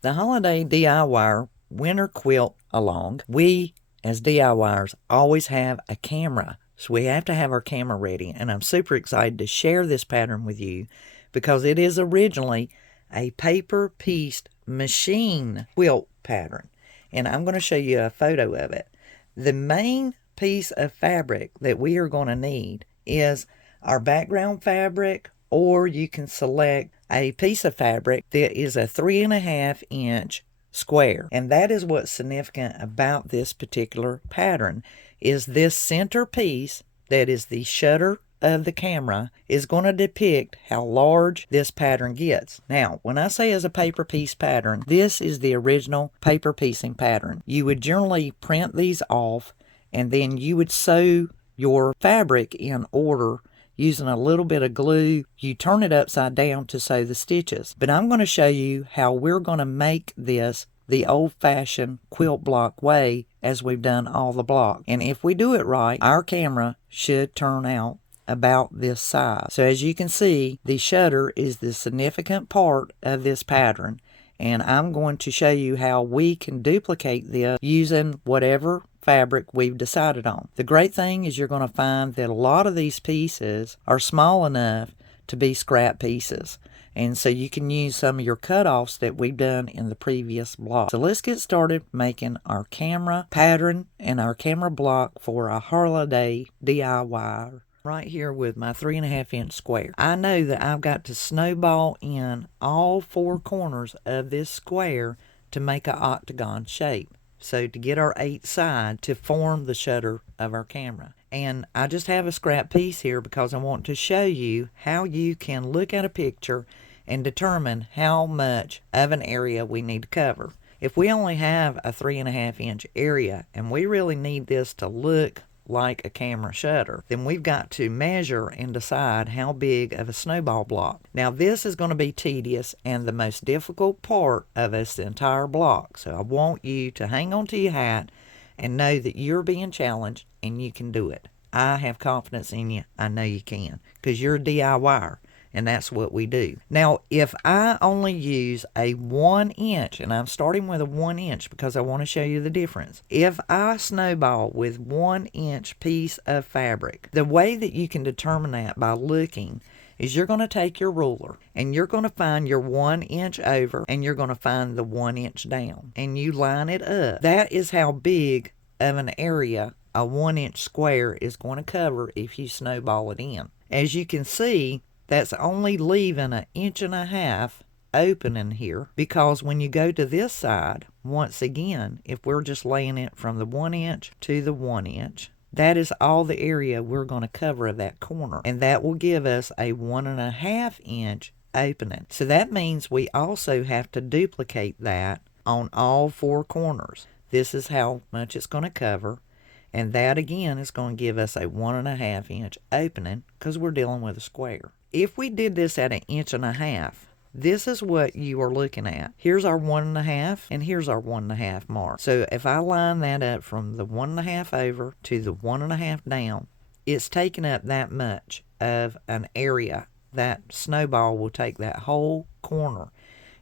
The holiday DIYer winter quilt along, we as DIYers always have a camera. So we have to have our camera ready, and I'm super excited to share this pattern with you because it is originally a paper-pieced machine quilt pattern, and I'm going to show you a photo of it. The main piece of fabric that we are going to need is our background fabric, or you can select a piece of fabric that is a 3.5 inch square. And that is what's significant about this particular pattern, is this center piece that is the shutter of the camera is going to depict how large this pattern gets. Now, when I say as a paper piece pattern, this is the original paper piecing pattern. You would generally print these off, and then you would sew your fabric in order using a little bit of glue. You turn it upside down to sew the stitches. But I'm going to show you how we're going to make this the old-fashioned quilt block way, as we've done all the blocks. And if we do it right, our camera should turn out about this size. So as you can see, the shutter is the significant part of this pattern, and I'm going to show you how we can duplicate this using whatever fabric we've decided on. The great thing is you're going to find that a lot of these pieces are small enough to be scrap pieces, and so you can use some of your cutoffs that we've done in the previous block. So let's get started making our camera pattern and our camera block for a holiday DIY. Right here with my 3.5 inch square, I know that I've got to snowball in all 4 corners of this square to make an octagon shape. So to get our 8 sides to form the shutter of our camera. And I just have a scrap piece here because I want to show you how you can look at a picture and determine how much of an area we need to cover. If we only have a 3.5 inch area and we really need this to look like a camera shutter, then we've got to measure and decide how big of a snowball block. Now this is going to be tedious and the most difficult part of this entire block, so I want you to hang on to your hat and know that you're being challenged and you can do it. I have confidence in you. I know you can, because you're a DIYer. And that's what we do. Now, if I only use a 1 inch, and I'm starting with a 1 inch because I want to show you the difference. If I snowball with 1 inch piece of fabric, the way that you can determine that by looking is you're going to take your ruler and you're going to find your 1 inch over and you're going to find the 1 inch down and you line it up. That is how big of an area a 1 inch square is going to cover if you snowball it in. As you can see, that's only leaving 1.5 inches opening here, because when you go to this side, once again, if we're just laying it from the 1 inch to the 1 inch, that is all the area we're going to cover of that corner, and that will give us a 1.5 inch opening. So that means we also have to duplicate that on all 4 corners. This is how much it's going to cover, and that again is going to give us a 1.5 inch opening because we're dealing with a square. If we did this at 1.5 inches, this is what you are looking at. Here's our 1.5 and here's our 1.5 mark. So if I line that up from the 1.5 over to the 1.5 down, it's taking up that much of an area. That snowball will take that whole corner.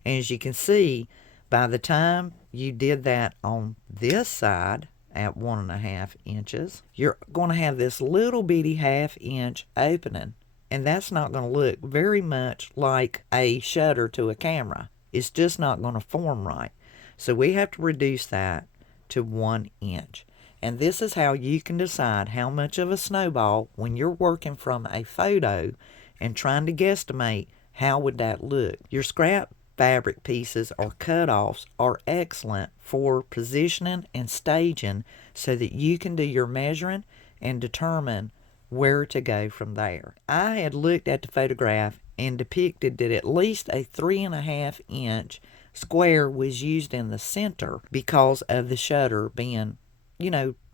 And as you can see, by the time you did that on this side at 1.5 inches, you're going to have this little bitty 1/2 inch opening. And that's not going to look very much like a shutter to a camera. It's just not going to form right. So we have to reduce that to 1 inch. And this is how you can decide how much of a snowball, when you're working from a photo and trying to guesstimate how would that look. Your scrap fabric pieces or cutoffs are excellent for positioning and staging so that you can do your measuring and determine where to go from there. I had looked at the photograph and depicted that at least a 3.5 inch square was used in the center because of the shutter being,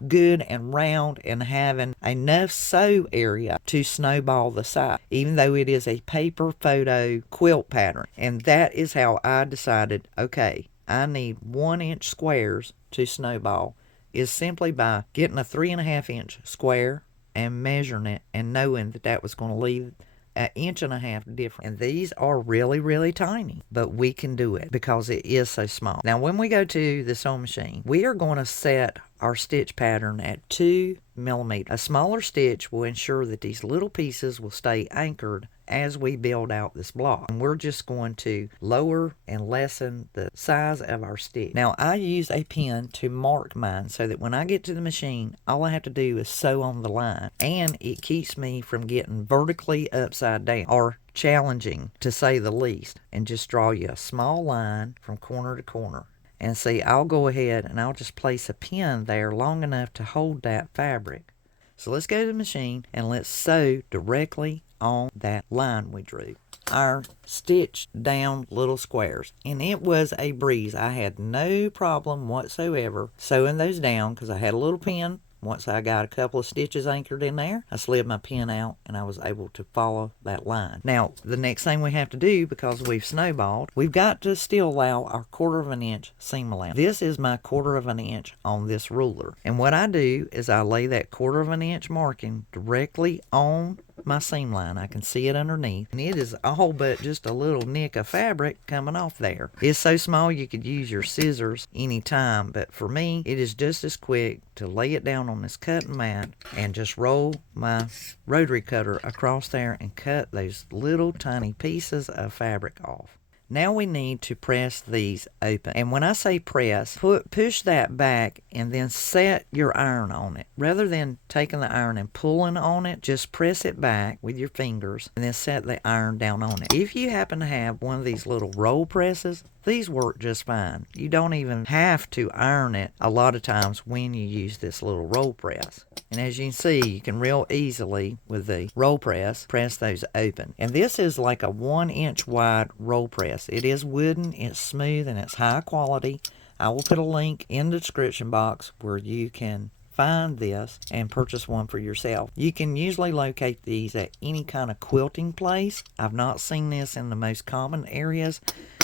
good and round and having enough sew area to snowball the side, even though it is a paper photo quilt pattern. And that is how I decided, okay, I need 1 inch squares to snowball, is simply by getting a 3.5 inch square, and measuring it and knowing that that was going to leave an inch and a half different. And these are really, really tiny, but we can do it because it is so small. Now, when we go to the sewing machine, we are going to set our stitch pattern at 2 millimeters. A smaller stitch will ensure that these little pieces will stay anchored as we build out this block. And we're just going to lower and lessen the size of our stitch. Now, I use a pen to mark mine so that when I get to the machine, all I have to do is sew on the line. And it keeps me from getting vertically upside down, or challenging to say the least. And just draw you a small line from corner to corner. And see, I'll go ahead and I'll just place a pin there long enough to hold that fabric. So let's go to the machine and let's sew directly on that line we drew. Our stitched down little squares. And it was a breeze. I had no problem whatsoever sewing those down because I had a little pin. Once I got a couple of stitches anchored in there, I slid my pin out and I was able to follow that line. Now, the next thing we have to do, because we've snowballed, we've got to still allow our 1/4 of an inch seam allowance. This is my 1/4 of an inch on this ruler. And what I do is I lay that 1/4 of an inch marking directly on my seam line. I can see it underneath, and it is all but just a little nick of fabric coming off there. It's so small you could use your scissors anytime, but for me it is just as quick to lay it down on this cutting mat and just roll my rotary cutter across there and cut those little tiny pieces of fabric off. Now we need to press these open. And when I say press, push that back and then set your iron on it. Rather than taking the iron and pulling on it, just press it back with your fingers and then set the iron down on it. If you happen to have one of these little roll presses, these work just fine. You don't even have to iron it a lot of times when you use this little roll press. And as you can see, you can real easily, with the roll press those open. And this is like a 1 inch wide roll press. It is wooden, it's smooth, and it's high quality. I will put a link in the description box where you can find this and purchase one for yourself. You can usually locate these at any kind of quilting place. I've not seen this in the most common areas,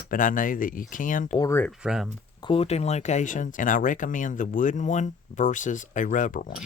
but I know that you can order it from quilting locations, and I recommend the wooden one versus a rubber one.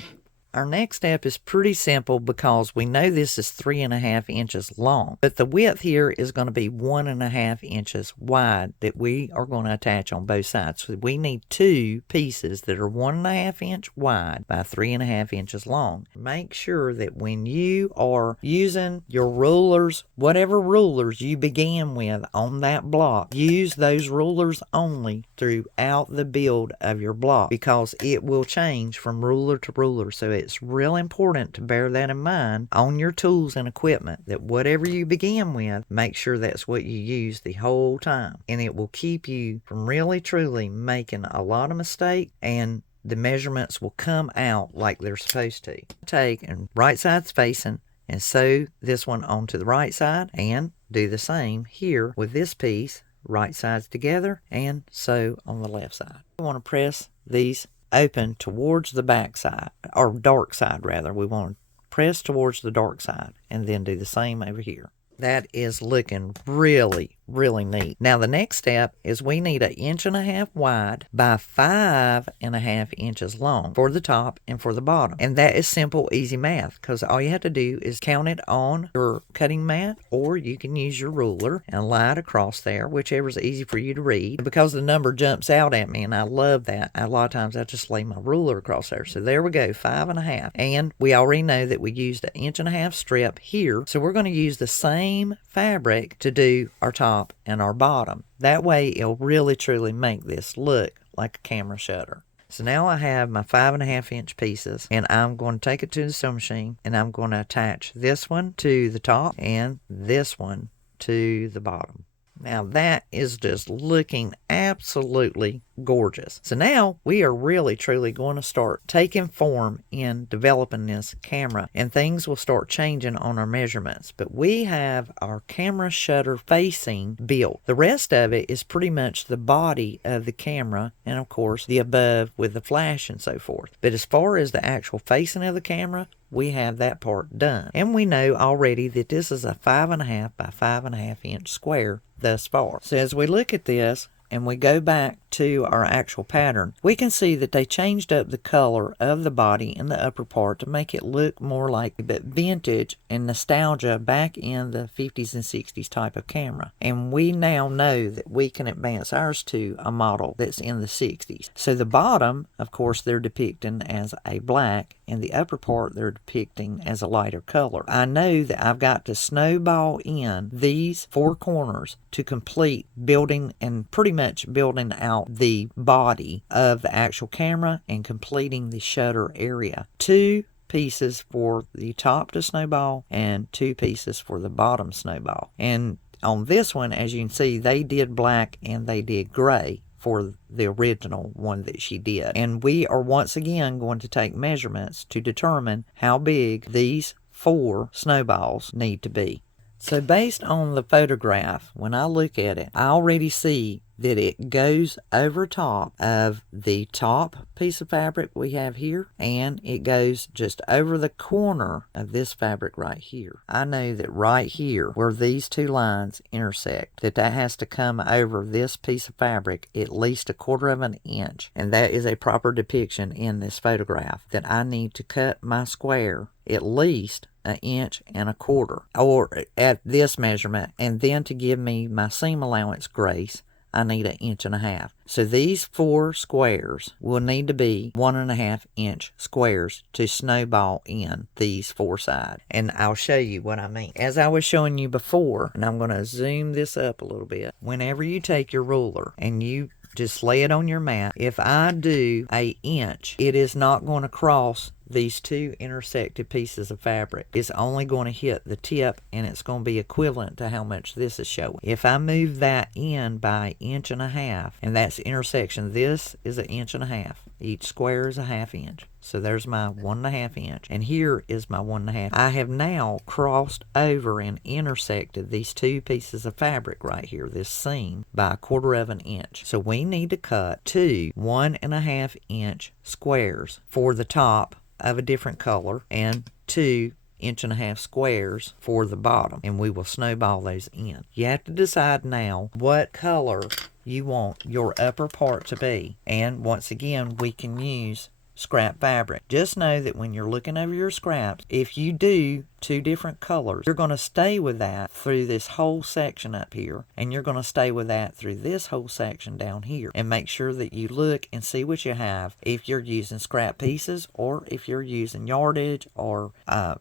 Our next step is pretty simple because we know this is 3.5 inches long, but the width here is going to be 1.5 inches wide that we are going to attach on both sides. So we need 2 pieces that are 1.5 inch wide by 3.5 inches long. Make sure that when you are using your rulers, whatever rulers you began with on that block, use those rulers only throughout the build of your block because it will change from ruler to ruler. So it's real important to bear that in mind on your tools and equipment, that whatever you begin with, make sure that's what you use the whole time. And it will keep you from really truly making a lot of mistakes, and the measurements will come out like they're supposed to. Take and right side's facing and sew this one onto the right side, and do the same here with this piece, right sides together, and sew on the left side. I want to press these open towards the back side, or dark side rather. We want to press towards the dark side and then do the same over here. That is looking really, really neat. Now the next step is we need 1.5 inches wide by 5.5 inches long for the top and for the bottom. And that is simple, easy math, because all you have to do is count it on your cutting mat, or you can use your ruler and lie it across there, whichever is easy for you to read. Because the number jumps out at me, and I love that, a lot of times I just lay my ruler across there. So there we go, 5.5. And we already know that we used 1.5 inch strip here, so we're going to use the same fabric to do our top and our bottom. That way it'll really truly make this look like a camera shutter. So now I have my 5.5 inch pieces, and I'm going to take it to the sewing machine, and I'm going to attach this one to the top and this one to the bottom. Now that is just looking absolutely gorgeous. So now we are really truly going to start taking form in developing this camera, and things will start changing on our measurements. But we have our camera shutter facing built. The rest of it is pretty much the body of the camera, and of course the above with the flash and so forth. But as far as the actual facing of the camera, we have that part done. And we know already that this is a 5.5 by 5.5 inch square thus far. So as we look at this, and we go back to our actual pattern, we can see that they changed up the color of the body in the upper part to make it look more like a bit vintage and nostalgia back in the 50s and 60s type of camera. And we now know that we can advance ours to a model that's in the 60s. So the bottom, of course, they're depicting as a black, and the upper part they're depicting as a lighter color. I know that I've got to snowball in these four corners to complete building and pretty much building out the body of the actual camera and completing the shutter area. 2 pieces for the top to snowball and 2 pieces for the bottom snowball. And on this one, as you can see, they did black and they did gray for the original one that she did. And we are once again going to take measurements to determine how big these 4 snowballs need to be. So based on the photograph, when I look at it, I already see that it goes over top of the top piece of fabric we have here, and it goes just over the corner of this fabric right here. I know that right here, where these 2 lines intersect, that has to come over this piece of fabric at least 1/4 of an inch, and that is a proper depiction in this photograph, that I need to cut my square at least 1.25 inches, or at this measurement, and then to give me my seam allowance grace, I need 1.5 inches. So these 4 squares will need to be 1.5 inch squares to snowball in these 4 sides. And I'll show you what I mean. As I was showing you before, and I'm going to zoom this up a little bit, whenever you take your ruler and you just lay it on your mat, if I do 1 inch, it is not going to cross these 2 intersected pieces of fabric. It's only going to hit the tip, and it's going to be equivalent to how much this is showing. If I move that in by 1.5 inches, and that's intersection, this is 1.5 inches. Each square is 1/2 inch. So there's my 1.5 inch, and here is my 1.5. I have now crossed over and intersected these 2 pieces of fabric right here, this seam, by 1/4 of an inch. So we need to cut 2 1.5 inch squares for the top of a different color, and 2 1.5 inch squares for the bottom, and we will snowball those in. You have to decide now what color you want your upper part to be, and once again, we can use scrap fabric. Just know that when you're looking over your scraps, if you do 2 different colors, you're going to stay with that through this whole section up here, and you're going to stay with that through this whole section down here, and make sure that you look and see what you have if you're using scrap pieces, or if you're using yardage or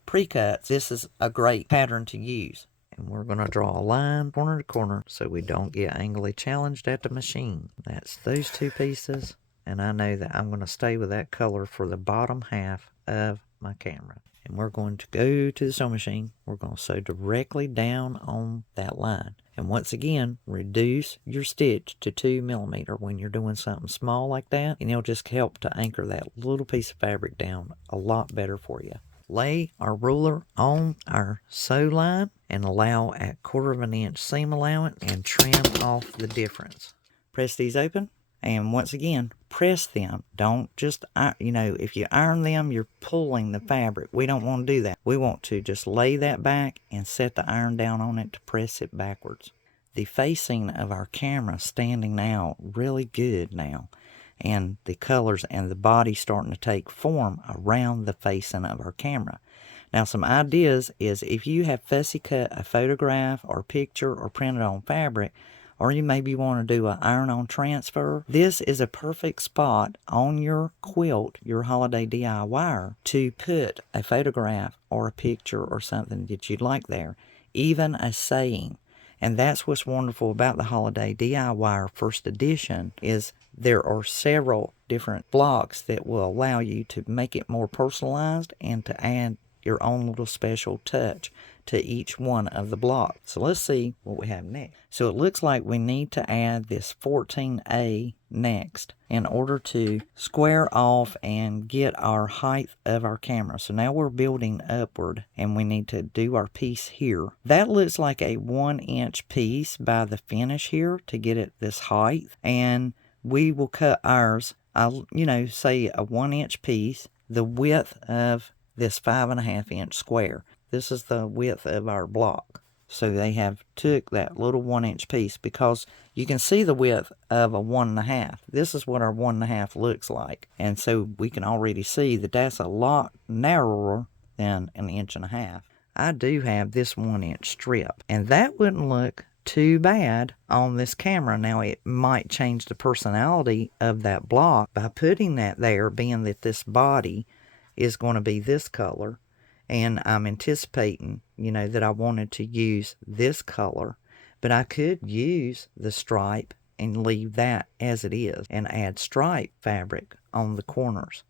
pre-cuts. This is a great pattern to use. And we're going to draw a line corner to corner so we don't get angrily challenged at the machine. That's those 2 pieces. And I know that I'm going to stay with that color for the bottom half of my camera. And we're going to go to the sewing machine. We're going to sew directly down on that line. And once again, reduce your stitch to 2 millimeters when you're doing something small like that. And it'll just help to anchor that little piece of fabric down a lot better for you. Lay our ruler on our sew line and allow a 1/4 of an inch seam allowance and trim off the difference. Press these open. And once again, press them. Don't just, if you iron them, you're pulling the fabric. We don't want to do that. We want to just lay that back and set the iron down on it to press it backwards. The facing of our camera standing out really good now. And the colors and the body starting to take form around the facing of our camera. Now, some ideas is if you have fussy cut a photograph or picture or printed on fabric, or you maybe want to do an iron-on transfer, this is a perfect spot on your quilt, your holiday DIY, to put a photograph or a picture or something that you'd like there, even a saying. And that's what's wonderful about the holiday DIY first edition, is there are several different blocks that will allow you to make it more personalized and to add your own little special touch to each one of the blocks. So let's see what we have next. So it looks like we need to add this 14A next in order to square off and get our height of our camera. So now we're building upward and we need to do our piece here. That looks like a 1 inch piece by the finish here to get it this height. And we will cut ours, say a 1 inch piece, the width of this 5.5 inch square. This is the width of our block. So they have took that little 1-inch piece, because you can see the width of a 1.5. This is what our 1.5 looks like. And so we can already see that that's a lot narrower than an 1.5 inches. I do have this 1-inch strip, and that wouldn't look too bad on this camera. Now, it might change the personality of that block by putting that there, being that this body is going to be this color, and I'm anticipating, that I wanted to use this color, but I could use the stripe and leave that as it is and add stripe fabric on the corners.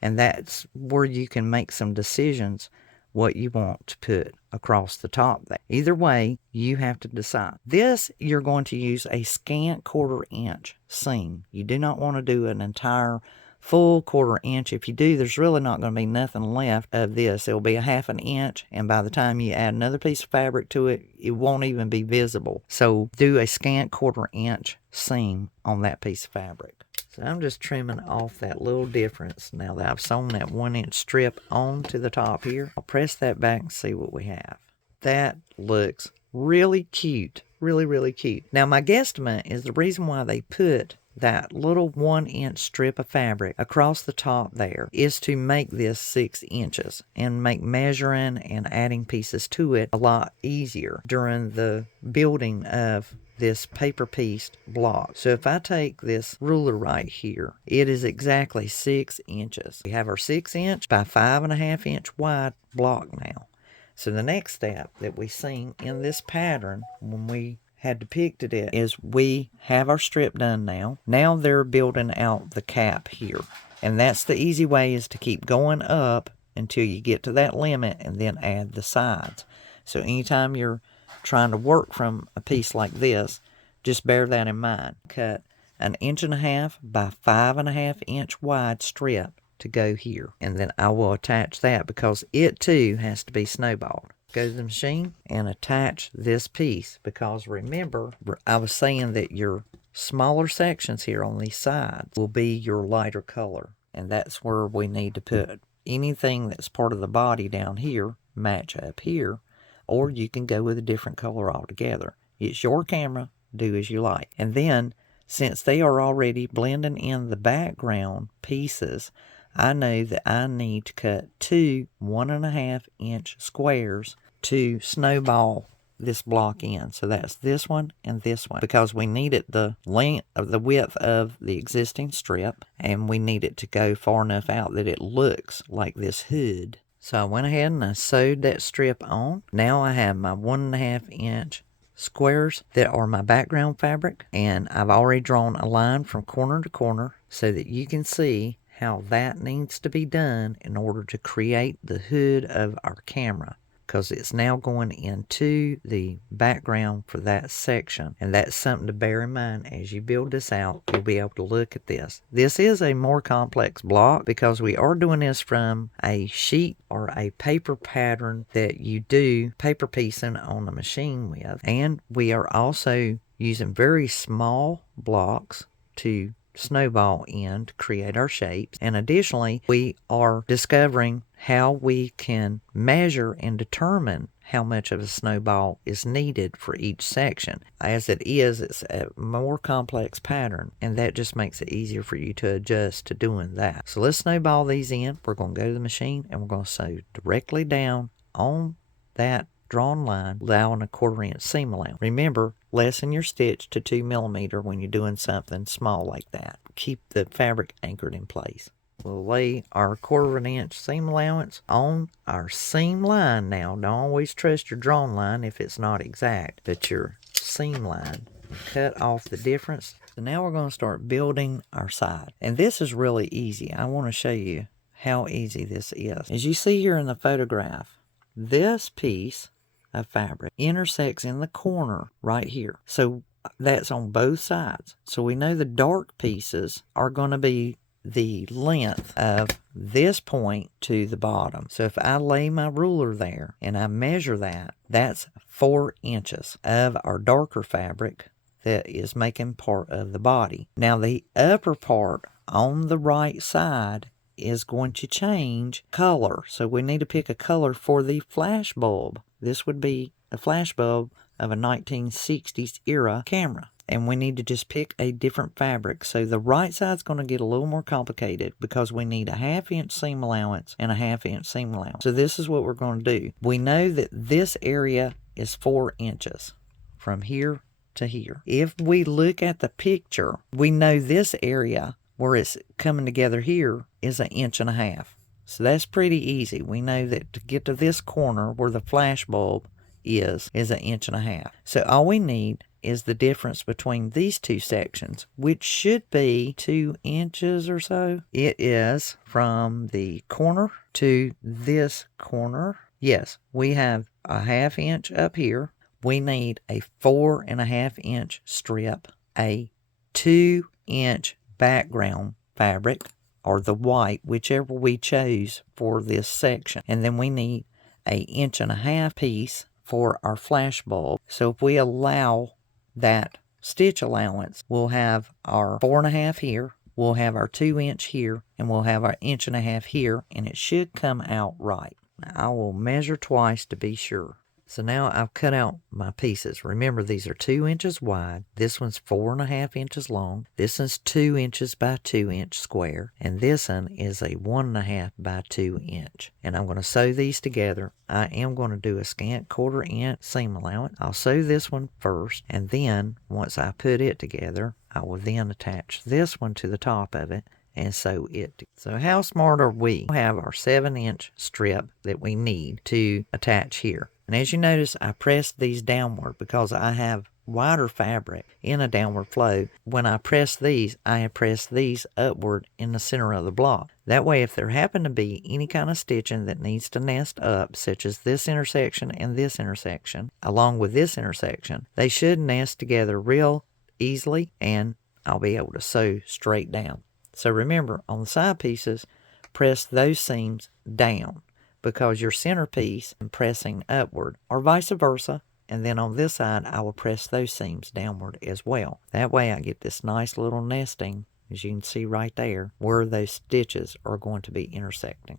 And that's where you can make some decisions what you want to put across the top there. Either way, you have to decide. This, you're going to use a scant 1/4 inch seam. You do not want to do an entire full 1/4 inch. If you do, there's really not going to be nothing left of this. It'll be a 1/2 inch, and by the time you add another piece of fabric to it, it won't even be visible. So do a scant 1/4 inch seam on that piece of fabric. So I'm just trimming off that little difference now that I've sewn that 1-inch strip onto the top here. I'll press that back and see what we have. That looks really cute. Really, really cute. Now, my guesstimate is the reason why they put that little 1-inch strip of fabric across the top there is to make this 6 inches and make measuring and adding pieces to it a lot easier during the building of this paper piece block. So if I take this ruler right here, it is exactly 6 inches. We have our 6-inch by 5.5 inch wide block now. So the next step that we seen in this pattern when we had depicted it is we have our strip done now. Now they're building out the cap here. And that's the easy way, is to keep going up until you get to that limit and then add the sides. So anytime you're trying to work from a piece like this, just bear that in mind. Cut an 1.5 inch by 5.5 inch wide strip to go here. And then I will attach that because it too has to be snowballed. Go to the machine and attach this piece, because remember, I was saying that your smaller sections here on these sides will be your lighter color. And that's where we need to put anything that's part of the body down here, match up here, or you can go with a different color altogether. It's your camera, do as you like. And then, since they are already blending in the background pieces, I know that I need to cut 2 1.5 inch squares to snowball this block in. So that's this one and this one, because we need it the length of the width of the existing strip, and we need it to go far enough out that it looks like this hood. So I went ahead and I sewed that strip on. Now I have my 1.5 inch squares that are my background fabric, and I've already drawn a line from corner to corner so that you can see how that needs to be done in order to create the hood of our camera, because it's now going into the background for that section. And that's something to bear in mind as you build this out. You'll be able to look at this. This is a more complex block because we are doing this from a sheet or a paper pattern that you do paper piecing on a machine with. And we are also using very small blocks to snowball in to create our shapes. And additionally, we are discovering how we can measure and determine how much of a snowball is needed for each section. As it is, it's a more complex pattern, and that just makes it easier for you to adjust to doing that. So let's snowball these in. We're going to go to the machine and we're going to sew directly down on that drawn line, allowing a 1/4 inch seam allowance. Remember, lessen your stitch to 2 millimeter when you're doing something small like that. Keep the fabric anchored in place. We'll lay our 1/4 inch seam allowance on our seam line now. Don't always trust your drawn line if it's not exact, but your seam line. Cut off the difference. So now we're going to start building our side. And this is really easy. I want to show you how easy this is. As you see here in the photograph, this piece of fabric intersects in the corner right here. So that's on both sides. So we know the dark pieces are going to be the length of this point to the bottom. So if I lay my ruler there and I measure that, that's 4 inches of our darker fabric that is making part of the body. Now the upper part on the right side is going to change color. So we need to pick a color for the flash bulb. This would be a flash bulb of a 1960s era camera. And we need to just pick a different fabric. So the right side's going to get a little more complicated because we need a 1/2 inch seam allowance and a 1/2 inch seam allowance. So this is what we're going to do. We know that this area is 4 inches from here to here. If we look at the picture, we know this area where it's coming together here is 1.5 inches. So that's pretty easy. We know that to get to this corner where the flash bulb is 1.5 inches. So all we need is the difference between these two sections, which should be 2 inches or so. It is from the corner to this corner. Yes, we have a 1/2 inch up here. We need a 4.5 inch strip, a 2 inch background fabric, or the white, whichever we chose for this section. And then we need a 1.5 inch piece for our flash bulb. So if we allow that stitch allowance, we'll have our 4.5 here, we'll have our 2 inch here, and we'll have our 1.5 inch here, and it should come out right. Now, I will measure twice to be sure. So now I've cut out my pieces. Remember, these are 2 inches wide. This one's 4.5 inches long. This one's 2 inches by 2 inch square. And this one is a 1.5 by 2 inch. And I'm going to sew these together. I am going to do a scant 1/4 inch seam allowance. I'll sew this one first. And then once I put it together, I will then attach this one to the top of it and sew it. So how smart are we? We have our 7 inch strip that we need to attach here. And as you notice, I pressed these downward because I have wider fabric in a downward flow. When I press these, I have pressed these upward in the center of the block. That way, if there happen to be any kind of stitching that needs to nest up, such as this intersection and this intersection, along with this intersection, they should nest together real easily, and I'll be able to sew straight down. So remember, on the side pieces, press those seams down, because your centerpiece is pressing upward, or vice versa. And then on this side, I will press those seams downward as well. That way I get this nice little nesting, as you can see right there, where those stitches are going to be intersecting.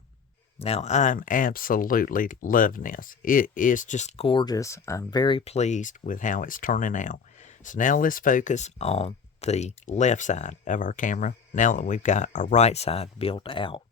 Now, I'm absolutely loving this. It is just gorgeous. I'm very pleased with how it's turning out. So now let's focus on the left side of our camera, now that we've got our right side built out.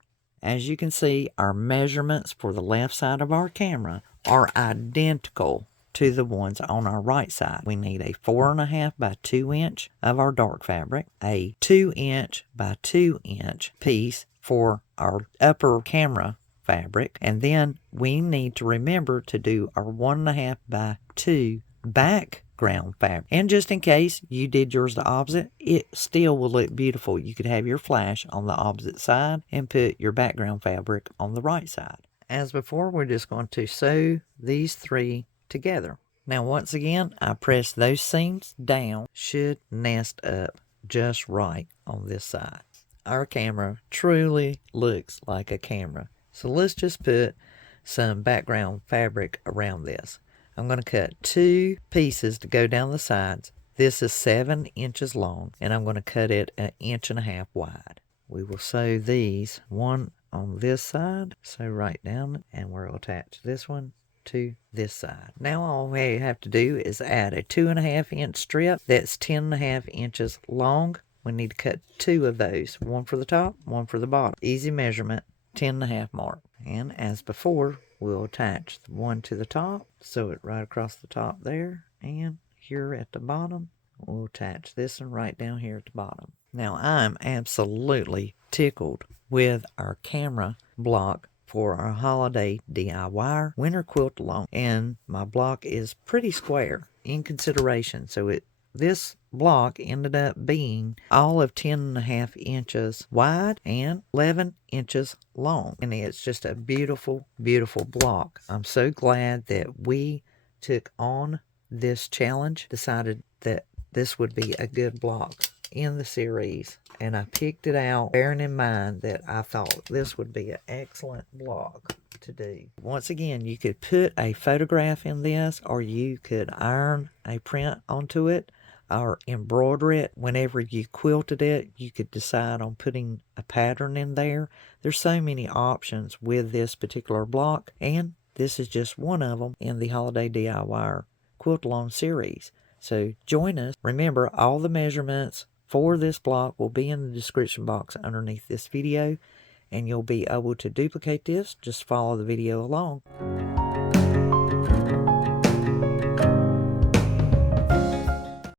As you can see, our measurements for the left side of our camera are identical to the ones on our right side. We need a 4.5 by 2 inch of our dark fabric, a 2 inch by 2 inch piece for our upper camera fabric, and then we need to remember to do our 1.5 by 2 background fabric. And just in case you did yours the opposite, it still will look beautiful. You could have your flash on the opposite side and put your background fabric on the right side. As before, we're just going to sew these 3 together. Now once again, I press those seams down. Should nest up just right on this side. Our camera truly looks like a camera. So let's just put some background fabric around this. I'm going to cut 2 pieces to go down the sides. This is 7 inches long, and I'm going to cut it 1.5 inches wide. We will sew these, one on this side, sew right down, and we'll attach this one to this side. Now all we have to do is add a 2.5 inch strip that's 10.5 inches long. We need to cut 2 of those, one for the top, one for the bottom. Easy measurement, 10.5 mark. And as before, we'll attach one to the top, sew it right across the top there, and here at the bottom, we'll attach this one right down here at the bottom. Now I'm absolutely tickled with our camera block for our holiday DIY winter quilt along, and my block is pretty square in consideration, so this block ended up being all of 10.5 inches wide and 11 inches long, and it's just a beautiful, beautiful block. I'm so glad that we took on this challenge, decided that this would be a good block in the series, and I picked it out bearing in mind that I thought this would be an excellent block to do. Once again, you could put a photograph in this, or you could iron a print onto it. or embroider it. Whenever you quilted it, you could decide on putting a pattern in there. There's so many options with this particular block, and this is just one of them in the Holiday DIY Quilt Along series. So join us. Remember, all the measurements for this block will be in the description box underneath this video, and you'll be able to duplicate this. Just follow the video along.